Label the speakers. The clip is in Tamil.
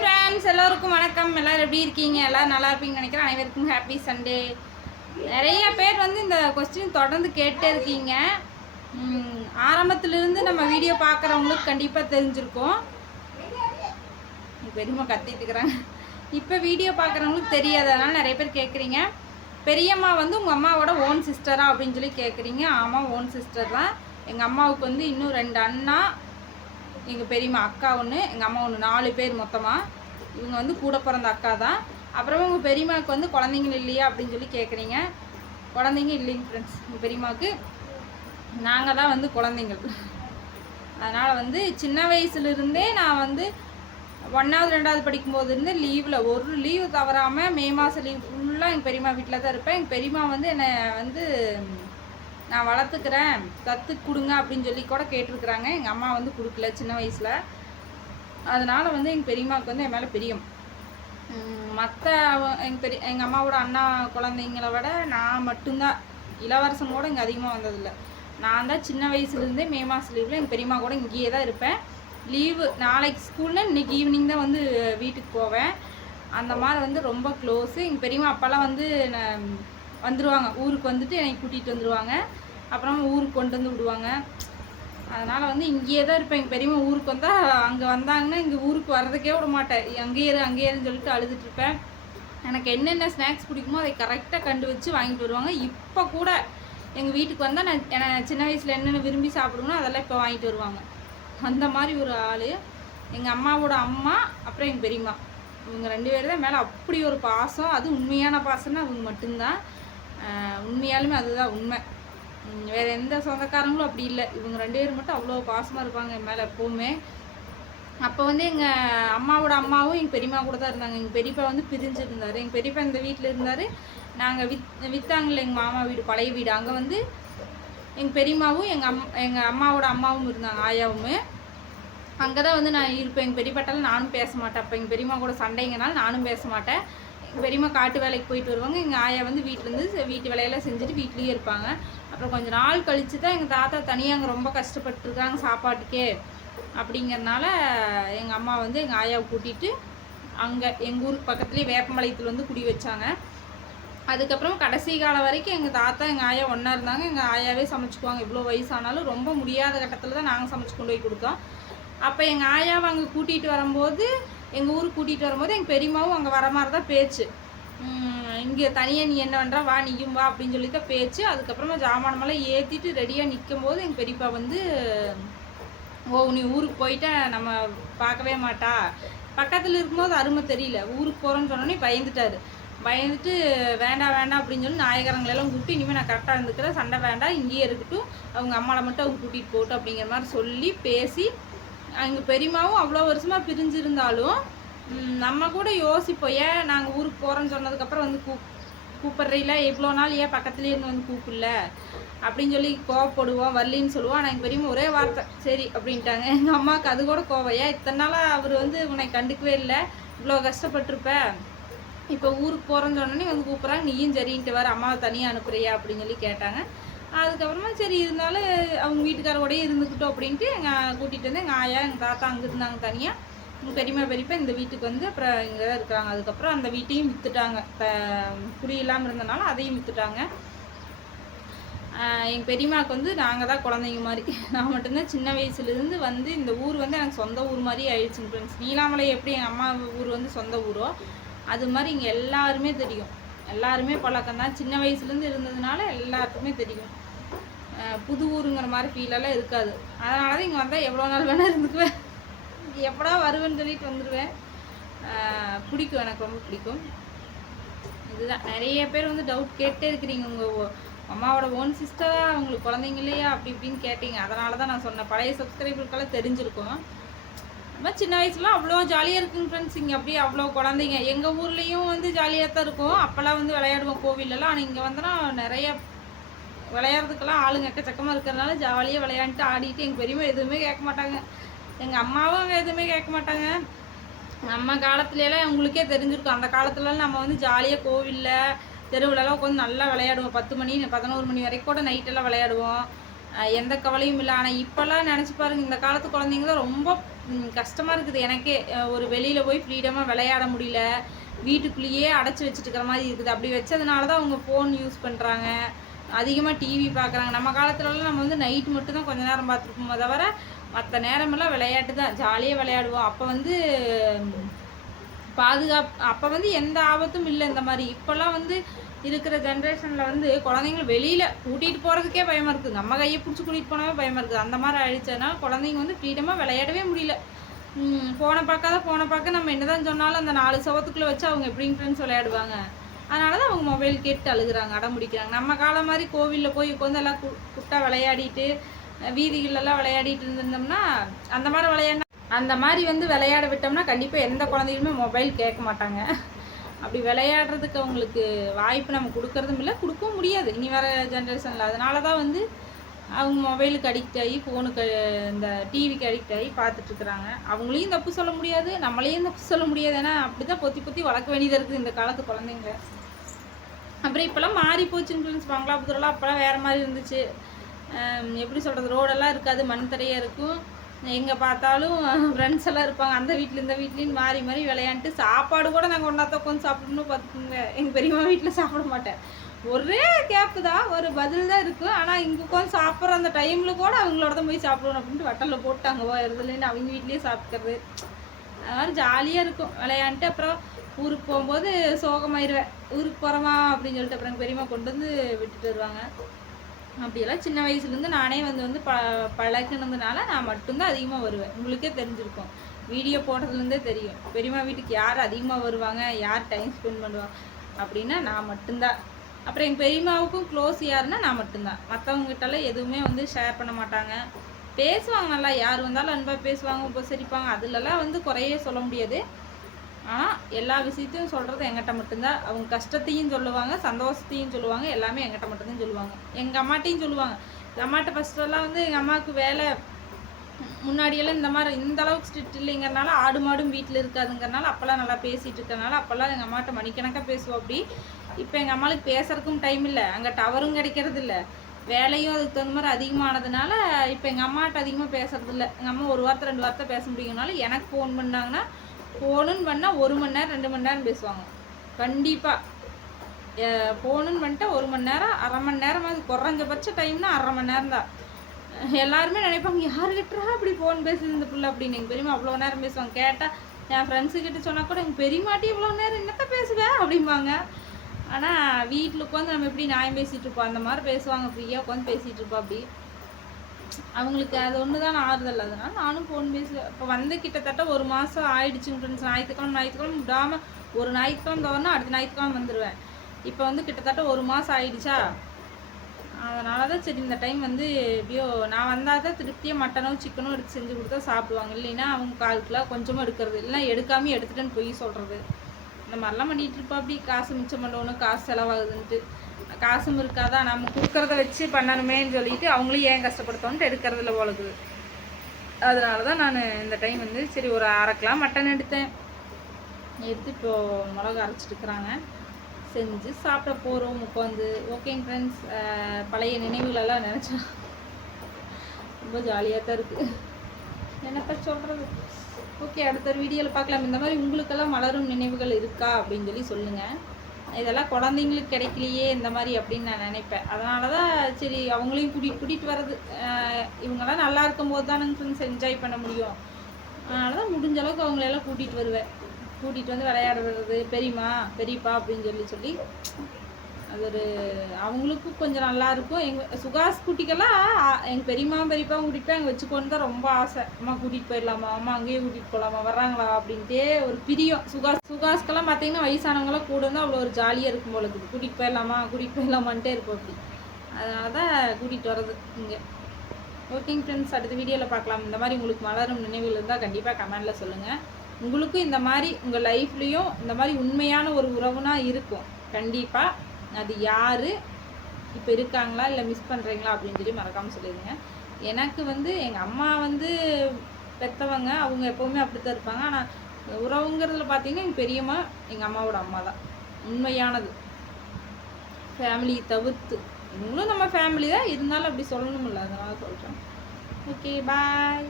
Speaker 1: ஃப்ரெண்ட்ஸ் எல்லோருக்கும் வணக்கம். எல்லோரும் எப்படி இருக்கீங்க? எல்லோரும் நல்லா இருப்பீங்கன்னு நினைக்கிறேன். அனைவருக்கும் ஹாப்பி சண்டே நிறைய பேர் வந்து இந்த கொஸ்டின் தொடர்ந்து கேட்டே இருக்கீங்க. ஆரம்பத்துலேருந்து நம்ம வீடியோ பார்க்குறவங்களுக்கு கண்டிப்பாக தெரிஞ்சிருக்கும். பெரியம்மா கத்திட்டு இருக்கிறாங்க. இப்போ வீடியோ பார்க்குறவங்களுக்கு தெரியாது. அதனால் நிறைய பேர் கேட்குறீங்க பெரியம்மா வந்து உங்கள் அம்மாவோட ஓன் சிஸ்டரா அப்படின்னு சொல்லி கேட்குறீங்க ஆமாம் ஓன் சிஸ்டர் தான். எங்கள் அம்மாவுக்கு வந்து இன்னும் ரெண்டு அண்ணா. எங்கள் பெரியம்மா அக்கா ஒன்று எங்கள் அம்மா ஒன்று நாலு பேர் மொத்தமாக இவங்க வந்து கூட பிறந்த அக்கா தான். அப்புறமா உங்கள் பெரியம்மாவுக்கு வந்து குழந்தைங்க இல்லையா அப்படின்னு சொல்லி கேட்குறீங்க குழந்தைங்க இல்லைங்க ஃப்ரெண்ட்ஸ் உங்கள் பெரியம்மாவுக்கு நாங்கள் தான் வந்து குழந்தைங்கள். அதனால் வந்து சின்ன வயசுலேருந்தே நான் வந்து ஒன்றாவது ரெண்டாவது படிக்கும்போது இருந்து லீவில் ஒரு லீவு தவறாமல் மே மாதம் லீவ் ஃபுல்லாக எங்கள் பெரியம்மா வீட்டில் தான் இருப்பேன். எங்கள் பெரியம்மா வந்து என்னை வந்து நான் வளர்த்துக்கிறேன் தத்து கொடுங்க அப்படின்னு சொல்லி கூட கேட்டிருக்கிறாங்க. எங்கள் அம்மா வந்து கொடுக்கல சின்ன வயசில். அதனால் வந்து எங்கள் பெரியம்மாவுக்கு வந்து என் மேலே பிரியம். மற்ற எங்கள் பெரிய எங்கள் அம்மாவோட அண்ணா குழந்தைங்கள விட நான் மட்டும்தான். இளவரசன் கூட இங்கே அதிகமாக வந்ததில்லை. நான் தான் சின்ன வயசுலேருந்தே மே மாதம் லீவில் எங்கள் பெரியம்மா கூட இங்கேயே தான் இருப்பேன். லீவு நாளைக்கு ஸ்கூல்னா இன்னைக்கு ஈவினிங் தான் வந்து வீட்டுக்கு போவேன். அந்த மாதிரி வந்து ரொம்ப க்ளோஸு எங்கள் பெரியம்மா அப்போல்லாம் வந்து நான் வந்துடுவாங்க ஊருக்கு வந்துட்டு என்னை கூட்டிகிட்டு வந்துடுவாங்க அப்புறமா ஊருக்கு கொண்டு வந்து விடுவாங்க. அதனால் வந்து இங்கேயே தான் இருப்பேன். எங்கள் பெரியம்மா ஊருக்கு வந்தால் அங்கே வந்தாங்கன்னா இங்கே ஊருக்கு வர்றதுக்கே விட மாட்டேன். அங்கேயே இரு அங்கேயே இருன்னு சொல்லிட்டு அழுதுட்டு இருப்பேன். எனக்கு என்னென்ன ஸ்நாக்ஸ் பிடிக்குமோ அதை கரெக்டாக கண்டு வச்சு வாங்கிட்டு வருவாங்க. இப்போ கூட எங்கள் வீட்டுக்கு வந்தால் நான் என்ன சின்ன வயசில் என்னென்ன விரும்பி சாப்பிடுவோனோ அதெல்லாம் இப்போ வாங்கிட்டு வருவாங்க. அந்த மாதிரி ஒரு ஆள். எங்கள் அம்மாவோட அம்மா அப்புறம் எங்கள் பெரியம்மா. இவங்க ரெண்டு பேரும் தான் மேலே அப்படி ஒரு பாசம். அது உண்மையான பாசம்னா அவங்க மட்டும்தான். உண்மையாலுமே அதுதான் உண்மை. வேறு எந்த சொந்தக்காரங்களும் அப்படி இல்லை. இவங்க ரெண்டு பேரும் மட்டும் அவ்வளோ பாசமாக இருப்பாங்க என் மேலே எப்போவுமே. அப்போ வந்து எங்கள் அம்மாவோட அம்மாவும் எங்கள் பெரியம்மா கூட தான் இருந்தாங்க. எங்கள் பெரியப்பா வந்து பிரிஞ்சு இருந்தார். எங்கள் பெரியப்பா இந்த வீட்டில் இருந்தார். நாங்கள் வித் விற்றாங்கல்ல எங்கள் மாமா வீடு பழைய வீடு. அங்கே வந்து எங்கள் பெரியம்மாவும் எங்கள் அம் எங்கள் அம்மாவோட அம்மாவும் இருந்தாங்க ஆயாவும். அங்கே தான் வந்து நான் இருப்பேன். எங்கள் பெரியப்பாட்டாலும் நானும் பேச மாட்டேன். அப்போ எங்கள் பெரியம்மா கூட சண்டைங்கனால நானும் பேச மாட்டேன். பெரியம்மா காட்டு வேலைக்கு போயிட்டு வருவாங்க. எங்கள் ஆயா வந்து வீட்டிலேருந்து வீட்டு வேலையெல்லாம் செஞ்சுட்டு வீட்லேயே இருப்பாங்க. அப்புறம் கொஞ்ச நாள் கழிச்சு தான் எங்கள் தாத்தா தனியாக அங்கே ரொம்ப கஷ்டப்பட்டுருக்காங்க சாப்பாட்டுக்கே. அப்படிங்கறனால எங்கள் அம்மா வந்து எங்கள் ஆயாவை கூட்டிகிட்டு அங்கே எங்கள் ஊருக்கு பக்கத்துலேயே வேப்பமலையத்தில் வந்து குடி வச்சாங்க. அதுக்கப்புறம் கடைசி காலம் வரைக்கும் எங்கள் தாத்தா எங்கள் ஆயா ஒன்றா இருந்தாங்க. எங்கள் ஆயாவே சமைச்சுக்குவாங்க. இவ்வளோ வயசானாலும் ரொம்ப முடியாத கட்டத்தில் தான் நாங்கள் சமைச்சு கொண்டு போய் கொடுத்தோம். அப்போ எங்கள் ஆயாவை அங்கே கூட்டிகிட்டு வரும்போது எங்கள் ஊருக்கு கூட்டிகிட்டு வரும்போது எங்கள் பெரியம்மாவும் அங்கே வர மாதிரி தான் பேச்சு இங்கே தனியாக நீ என்ன பண்ணுறா வா நீயும் வா அப்படின்னு சொல்லி தான் பேச்சு. அதுக்கப்புறமா ஜாமானமெல்லாம் ஏற்றிட்டு ரெடியாக நிற்கும் போது எங்கள் பெரியப்பா வந்து ஓ நீ ஊருக்கு போயிட்ட நம்ம பார்க்கவே மாட்டா? பக்கத்தில் இருக்கும்போது அருமை தெரியல. ஊருக்கு போகிறோன்னு சொன்னோன்னே பயந்துட்டாரு. பயந்துட்டு வேண்டாம் வேண்டாம் அப்படின்னு சொல்லி நாயகரங்களெல்லாம் கூப்பிட்டு இனிமேல் நான் கரெக்டாக இருந்துக்கிறேன். சண்டை வேண்டாம். இங்கேயே இருக்கட்டும். அவங்க அம்மாவை மட்டும் அவங்க கூட்டிகிட்டு போகட்டும் அப்படிங்கிற மாதிரி சொல்லி பேசி எங்கள் பெரியம்மாவும் அவ்வளோ வருஷமாக பிரிஞ்சிருந்தாலும் நம்ம கூட யோசிப்போம் ஏன் நாங்கள் ஊருக்கு போகிறோன்னு சொன்னதுக்கப்புறம் வந்து கூ கூப்பிட்றீல இவ்வளோ நாள் ஏன் பக்கத்துலேயே இருந்து வந்து கூப்பிடல? அப்படின்னு சொல்லி கோவப்படுவோம் வரலின்னு சொல்லுவோம். ஆனால் எங்கள் பெரியம்மா ஒரே வார்த்தை சரி அப்படின்ட்டாங்க. எங்கள் அம்மாவுக்கு அது கூட கோவம். ஏன் இத்தனை நாளாக அவர் வந்து உன்னை கண்டுக்கவே இல்லை? இவ்வளோ கஷ்டப்பட்டிருப்ப. இப்போ ஊருக்கு போகிறேன்னு சொன்னோன்னே வந்து கூப்பிட்றாங்க. நீயும் சரின்ட்டு வர அம்மாவை தனியாக அனுப்புறியா? அப்படின்னு சொல்லி கேட்டாங்க. அதுக்கப்புறமா சரி இருந்தாலும் அவங்க வீட்டுக்காரோடய இருந்துக்கிட்டோம் அப்படின்ட்டு எங்கள் கூட்டிகிட்டு வந்து எங்கள் ஆயா எங்கள் தாத்தா அங்கே இருந்தாங்க தனியாக எங்கள் பெரியம்மா பெரியப்பா இந்த வீட்டுக்கு வந்து அப்புறம் இங்கே தான் இருக்கிறாங்க. அதுக்கப்புறம் அந்த வீட்டையும் விற்றுட்டாங்க குடி இல்லாமல் இருந்தனால அதையும் விற்றுட்டாங்க எங்கள் பெரியம்மாவுக்கு வந்து நாங்கள் தான் குழந்தைங்க மாதிரி. நான் மட்டும்தான் சின்ன வயசுலேருந்து வந்து இந்த ஊர் வந்து எனக்கு சொந்த ஊர் மாதிரி ஆயிடுச்சுங்க ஃப்ரெண்ட்ஸ் நீலாமலை எப்படி எங்கள் அம்மா ஊர் வந்து சொந்த ஊரோ அது மாதிரி இங்கே எல்லாருமே தெரியும். எல்லாருமே பழக்கம் தான் சின்ன வயசுலேருந்து இருந்ததுனால எல்லாருக்குமே தெரியும். புது ஊருங்கிற மாதிரி ஃபீலெல்லாம் இருக்காது. அதனால தான் இங்கே வந்தால் எவ்வளோ நாள் வேணால் இருந்துக்குவேன். இங்கே எப்படா வருவேன்னு சொல்லிட்டு வந்துடுவேன் பிடிக்கும் எனக்கு ரொம்ப பிடிக்கும். இதுதான். நிறைய பேர் வந்து டவுட் கேட்டே இருக்கிறீங்க. உங்கள் அம்மாவோட ஓன் சிஸ்டரா உங்களுக்கு குழந்தைங்க இல்லையா? அப்படி இப்படின்னு கேட்டீங்க. அதனால தான் நான் சொன்னேன். பழைய சப்ஸ்கிரைபருக்கெல்லாம் தெரிஞ்சிருக்கும். நம்ம சின்ன வயசுலாம் அவ்வளோ ஜாலியாக இருக்குங்க ஃப்ரெண்ட்ஸ் இங்கே அப்படியே அவ்வளோ குழந்தைங்க. எங்கள் ஊர்லேயும் வந்து ஜாலியாக தான் இருக்கும். அப்போல்லாம் வந்து விளையாடுவோம் கோவிலெல்லாம். ஆனால் இங்கே வந்தோன்னா நிறைய விளையாடுறதுக்கெல்லாம் ஆளுங்க எக்கச்சக்கமாக இருக்கிறனால ஜாலியாக விளையாண்டுட்டு ஆடிட்டு எங்கள் பெரியம்மா எதுவுமே கேட்க மாட்டாங்க. எங்கள் அம்மாவும் எதுவுமே கேட்க மாட்டாங்க. நம்ம காலத்துலலாம் உங்களுக்கே தெரிஞ்சிருக்கும். அந்த காலத்துலலாம் நம்ம வந்து ஜாலியாக கோவிலில் தெருவுலலாம் உட்காந்து நல்லா விளையாடுவோம். பத்து மணி பதினோரு மணி வரைக்கும் கூட நைட்டெல்லாம் விளையாடுவோம். எந்த கவலையும் இல்லை. ஆனால் இப்போல்லாம் நினச்சி பாருங்க இந்த காலத்து குழந்தைங்க தான் ரொம்ப கஷ்டமாக இருக்குது. எனக்கே ஒரு வெளியில் போய் ஃப்ரீடமாக விளையாட முடியல. வீட்டுக்குள்ளேயே அடைச்சி வச்சுட்டு இருக்கிற மாதிரி இருக்குது. அப்படி வச்சதுனால தான் அவங்க ஃபோன் யூஸ் பண்ணுறாங்க அதிகமாக டிவி பார்க்குறாங்க நம்ம காலத்துலலாம் நம்ம வந்து நைட் மட்டும் தான் கொஞ்ச நேரம் பார்த்துருப்போமே தவிர மற்ற நேரமெல்லாம் விளையாட்டு தான். ஜாலியாக விளையாடுவோம். அப்போ வந்து பாதுகாப்பு பாதுகாப் அப்போ வந்து எந்த ஆபத்தும் இல்லை இந்த மாதிரி. இப்போல்லாம் வந்து இருக்கிற ஜென்ரேஷனில் வந்து குழந்தைங்க வெளியில் கூட்டிகிட்டு போகிறதுக்கே பயமாக இருக்குது. நம்ம கையை பிடிச்சி கூட்டிகிட்டு போனாவே பயமாக இருக்குது. அந்த மாதிரி ஆயிடுச்சதுனால குழந்தைங்க வந்து ஃப்ரீடமாக விளையாடவே முடியல. ஃபோனை பார்க்காத ஃபோனை பார்க்க நம்ம என்னதான் சொன்னாலும் அந்த நாலு சவத்துக்குள்ளே வச்சு அவங்க எப்படிங்க ஃப்ரெண்ட்ஸ் விளையாடுவாங்க? அதனால தான் அவங்க மொபைல் கேட்டு அழுகுறாங்க அடம் பிடிக்கிறாங்க. நம்ம காலம் மாதிரி கோவிலில் போய் உட்காந்து எல்லாம் கு குட்டா விளையாடிட்டு வீதிகளெல்லாம் விளையாடிட்டு இருந்திருந்தோம்னா அந்த மாதிரி விளையாடினா அந்த மாதிரி வந்து விளையாட விட்டோம்னா கண்டிப்பாக எந்த குழந்தைகளுமே மொபைல் கேட்க மாட்டாங்க. அப்படி விளையாடுறதுக்கு அவங்களுக்கு வாய்ப்பு நம்ம கொடுக்கறதும் இல்லை கொடுக்கவும் முடியாது. இனி வர ஜென்ரேஷனில் அதனால தான் வந்து அவங்க மொபைலுக்கு அடிக்ட் ஆகி ஃபோனுக்கு இந்த டிவிக்கு அடிக்ட் ஆகி பார்த்துட்ருக்குறாங்க அவங்களையும் தப்பு சொல்ல முடியாது நம்மளையும் தப்பு சொல்ல முடியாது. ஏன்னா அப்படி தான் பொத்தி பொத்தி வளர்க்க வேண்டியதாக இருக்குது இந்த காலத்து குழந்தைங்க அப்புறம் இப்போல்லாம் மாறி போச்சுன்னு ஃப்ரெண்ட்ஸ் பங்களாபுத்தூர்லாம் அப்போல்லாம் வேறு மாதிரி இருந்துச்சு. எப்படி சொல்கிறது ரோடெல்லாம் இருக்காது மண் தடையாக இருக்கும். எங்கே பார்த்தாலும் ஃப்ரெண்ட்ஸ் எல்லாம் இருப்பாங்க. அந்த வீட்டில் இந்த வீட்லேயும் மாறி மாறி விளையாண்டு சாப்பாடு கூட நாங்கள் ஒன்றாத்த உட்காந்து சாப்பிடணும்னு பார்த்துக்கோங்க. எங்கள் பெரியம்மா வீட்டில் சாப்பிட மாட்டேன். ஒரே கேப்பு தான் ஒரு பதில் தான் இருக்கும் ஆனால் இங்கே உட்காந்து சாப்பிட்ற அந்த டைமில் கூட அவங்களோட தான் போய் சாப்பிடணும் அப்படின்ட்டு வட்டலில் போட்டு அங்கே அவங்க வீட்லேயே சாப்பிட்றது அதனால் ஜாலியாக இருக்கும். விளையாண்டுட்டு அப்புறம் ஊருக்கு போகும்போது சோகமாயிருவேன். ஊருக்கு போகிறவா அப்படின்னு சொல்லிட்டு அப்புறம் எங்க பெரியம்மா கொண்டு வந்து விட்டுட்டு வருவாங்க. அப்படியெல்லாம் சின்ன வயசுலேருந்து நானே வந்து வந்து ப பழகினதுனால நான் மட்டும்தான் அதிகமாக வருவேன். உங்களுக்கே தெரிஞ்சிருக்கும். வீடியோ போடுறதுலேருந்தே தெரியும். பெரியம்மா வீட்டுக்கு யார் அதிகமாக வருவாங்க? யார் டைம் ஸ்பெண்ட் பண்ணுவாங்க அப்படின்னா நான் மட்டும்தான். அப்புறம் எங்கள் பெரியம்மாவுக்கும் க்ளோஸ் யாருன்னா நான் மட்டும்தான். மற்றவங்ககிட்டலாம் எதுவுமே வந்து ஷேர் பண்ண மாட்டாங்க. பேசுவாங்க நல்லா. யார் வந்தாலும் அன்பாக பேசுவாங்க உபசரிப்பாங்க. அதுலலாம் வந்து குறையே சொல்ல முடியாது. ஆனால் எல்லா விஷயத்தையும் சொல்கிறது எங்கிட்ட மட்டும்தான். அவங்க கஷ்டத்தையும் சொல்லுவாங்க சந்தோஷத்தையும் சொல்லுவாங்க எல்லாமே எங்கிட்ட மட்டும்தான் சொல்லுவாங்க. எங்கள் அம்மாட்டையும் சொல்லுவாங்க. எங்கள் அம்மாட்ட ஃபஸ்ட்டெல்லாம் வந்து எங்கள் அம்மாவுக்கு வேலை முன்னாடியெல்லாம் இந்த மாதிரி இந்த அளவுக்கு ஸ்ட்ரிக்ட் இல்லைங்கிறனால ஆடு மாடும் வீட்டில் இருக்காதுங்கிறனால அப்போல்லாம் நல்லா பேசிகிட்டு இருக்கறனால அப்போல்லாம் எங்கள் அம்மாட்ட மணிக்கணக்காக பேசுவோம் அப்படி. இப்போ எங்கள் அம்மாளுக்கு பேசுறதுக்கும் டைம் இல்லை. அங்கே டவரும் கிடைக்கிறது இல்லை. வேலையும் அதுக்கு தகுந்த மாதிரி அதிகமானதுனால இப்போ எங்கள் அம்மாட்ட அதிகமாக பேசுறது இல்லை. எங்கள் அம்மா ஒரு வார்த்தை ரெண்டு வார்த்தை பேச முடியும்னால எனக்கு ஃபோன் பண்ணாங்கன்னா ஃபோனுன்னு பண்ணால் ஒரு மணி நேரம் ரெண்டு மணி நேரம் பேசுவாங்க. கண்டிப்பாக ஃபோனுன்னு பண்ணிட்டா ஒரு மணி நேரம் அரை மணி நேரம் அது குறைஞ்சபட்ச டைம்னா அரை மணி நேரம் தான். எல்லாருமே நினைப்பாங்க யாருக்கிட்டா அப்படி ஃபோன் பேசுது இந்த புள்ள? அப்படின்னு. எங்கள் பெரியம்மா அவ்வளோ நேரம் பேசுவாங்க. கேட்டால் என் ஃப்ரெண்ட்ஸு கிட்ட சொன்னால் கூட எங்கள் பெரியமாட்டி இவ்வளோ நேரம் என்னத்த பேசுவேன் அப்படிம்பாங்க. ஆனால் வீட்டில் உட்காந்து நம்ம எப்படி நியாயம் பேசிகிட்டு இருப்போம்? அந்த மாதிரி பேசுவாங்க. ஃப்ரீயாக உட்காந்து பேசிகிட்டு இருப்போம் அப்படி. அவங்களுக்கு அது ஒன்று தான் ஆறுதல். அதனால நானும் ஃபோன் பேசல. இப்போ வந்து கிட்டத்தட்ட ஒரு மாதம் ஆயிடுச்சுங்க ஃப்ரெண்ட்ஸ் ஞாயிற்றுக்கிழமை ஞாயிற்றுக்கிழமை விடாமல் ஒரு ஞாயிற்றுக்கிழமை தவறுனா அடுத்த ஞாயிற்றுக்கிழமை வந்துடுவேன் இப்போ வந்து கிட்டத்தட்ட ஒரு மாதம் ஆயிடுச்சா? அதனால தான் சரி இந்த டைம் வந்து எப்படியோ நான் வந்தால் தான் திருப்தியாக மட்டனோ சிக்கனோ எடுத்து செஞ்சு கொடுத்தா சாப்பிடுவாங்க. இல்லைன்னா அவங்க கால் கிலோ கொஞ்சமாக எடுக்கிறது. இல்லைன்னா எடுக்காமல் எடுத்துட்டேன்னு பொய் சொல்கிறது இந்த மாதிரிலாம் பண்ணிகிட்டு இருப்பா அப்படி காசு மிச்சம் பண்ணணும் காசு செலவாகுதுன்ட்டு. காசும் இருக்காதான் நம்ம கொடுக்குறத வச்சு பண்ணணுமேன்னு சொல்லிட்டு அவங்களும் ஏன் கஷ்டப்படுத்தோன்ட்டு எடுக்கிறதுல போலக்குது அதனால தான் நான் இந்த டைம் வந்து சரி ஒரு அரை கிலோ மட்டன் எடுத்தேன். எடுத்து இப்போது மிளகா அரைச்சிட்டு இருக்கிறாங்க. செஞ்சு சாப்பிட போகிறோம் உட்காந்து. ஓகேங்க ஃப்ரெண்ட்ஸ் பழைய நினைவுகளெல்லாம் நினச்சா ரொம்ப ஜாலியாக தான் இருக்குது என்னப்பா சொல்கிறது ஓகே அடுத்த ஒரு வீடியோவில் பார்க்கலாம். இந்த மாதிரி உங்களுக்கெல்லாம் மலரும் நினைவுகள் இருக்கா? அப்படின்னு சொல்லி சொல்லுங்கள் இதெல்லாம் குழந்தைங்களுக்கு கிடைக்கலையே இந்த மாதிரி அப்படின்னு நான் நினைப்பேன். அதனால தான் சரி அவங்களையும் கூட்டிகிட்டு கூட்டிகிட்டு வர்றது. இவங்கெல்லாம் நல்லா இருக்கும்போது தானுங்க ஃப்ரெண்ட்ஸ் என்ஜாய் பண்ண முடியும். அதனால தான் முடிஞ்ச அளவுக்கு அவங்களெல்லாம் கூட்டிகிட்டு வருவேன். கூட்டிகிட்டு வந்து விளையாட விடுறது பெரியம்மா பெரியப்பா அப்படின்னு சொல்லி சொல்லி அது ஒரு அவங்களுக்கும் கொஞ்சம் நல்லா இருக்கும். எங்கள் சுகாஸ் குட்டிக்கெல்லாம் எங்கள் பெரியம்மா பெரியப்பா கூட்டிகிட்டு போய் அங்கே வச்சுக்கோன்னு தான் ரொம்ப ஆசை. அம்மா கூட்டிகிட்டு போயிடலாமா? அம்மா அங்கேயே கூட்டிகிட்டு போகலாமா வர்றாங்களா? அப்படின்ட்டு ஒரு பிரியம். சுகாஸ் சுகாஸ்க்கெல்லாம் பார்த்தீங்கன்னா வயசானவங்களாம் கூட இருந்தால் அவ்வளோ ஒரு ஜாலியாக இருக்கும் போல இருக்குது. கூட்டிகிட்டு போயிடலாமா? கூட்டிகிட்டு போயிடலாமான்ட்டே இருக்கும் அப்படி. அதனால தான் கூட்டிகிட்டு வர்றது இங்கே. ஓகேங்க ஃப்ரெண்ட்ஸ் அடுத்த வீடியோவில் பார்க்கலாம். இந்த மாதிரி உங்களுக்கு மலரும் நினைவுகள் இருந்தால் கண்டிப்பாக கமெண்டில் சொல்லுங்கள் உங்களுக்கும் இந்த மாதிரி உங்கள் லைஃப்லேயும் இந்த மாதிரி உண்மையான ஒரு உறவுனா இருக்கும். கண்டிப்பாக அது யார்? இப்போ இருக்காங்களா? இல்லை மிஸ் பண்ணுறீங்களா அப்படின்னு சொல்லி மறக்காமல் சொல்லிடுங்க. எனக்கு வந்து எங்கள் அம்மா வந்து பெற்றவங்க அவங்க எப்போவுமே அப்படி தான் இருப்பாங்க. ஆனால் உறவுங்கிறதுல பார்த்தீங்கன்னா எங்கள் பெரியம்மா எங்கள் அம்மாவோட அம்மா தான் உண்மையானது ஃபேமிலி தவிர்த்து. இவங்களும் நம்ம ஃபேமிலி தான். இருந்தாலும் அப்படி சொல்லணும்ல. அதனால சொல்கிறேன் ஓகே பாய்